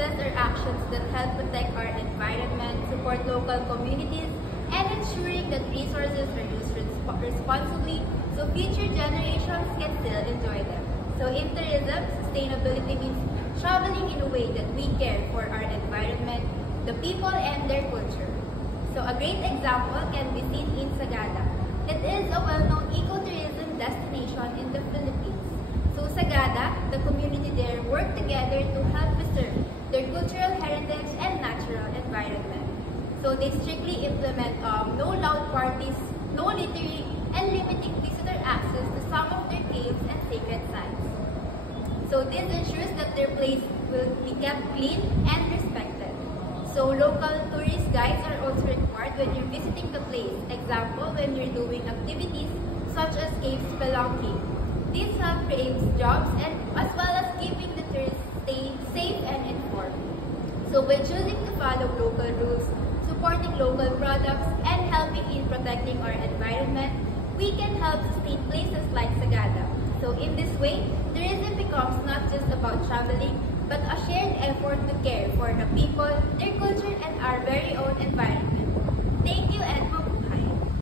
practices or actions that help protect our environment, support local communities, and ensuring that resources are used responsibly so future generations can still enjoy them. So in tourism, sustainability means traveling in a way that we care for our environment, the people, and their culture. So a great example can be seen in Sagada. It is a well-known ecotourism destination in the Philippines. So Sagada, the community there work together to help preserve their cultural heritage and natural environment. So they strictly implement no loud parties, no littering, and limiting visitor access to some of their caves and sacred sites. So this ensures that their place will be kept clean and respected. So local tourist guides are also required when you're visiting the place. Example, when you're doing activities such as cave spelunking. This helps create jobs and as well as keeping the tourists stay safe and informed. So by choosing to follow local rules, supporting local products, and helping in protecting our environment, we can help sustain places like Sagada. So in this way, tourism becomes not just about traveling, but a shared effort to care for the people, their culture, and our very own environment. Thank you and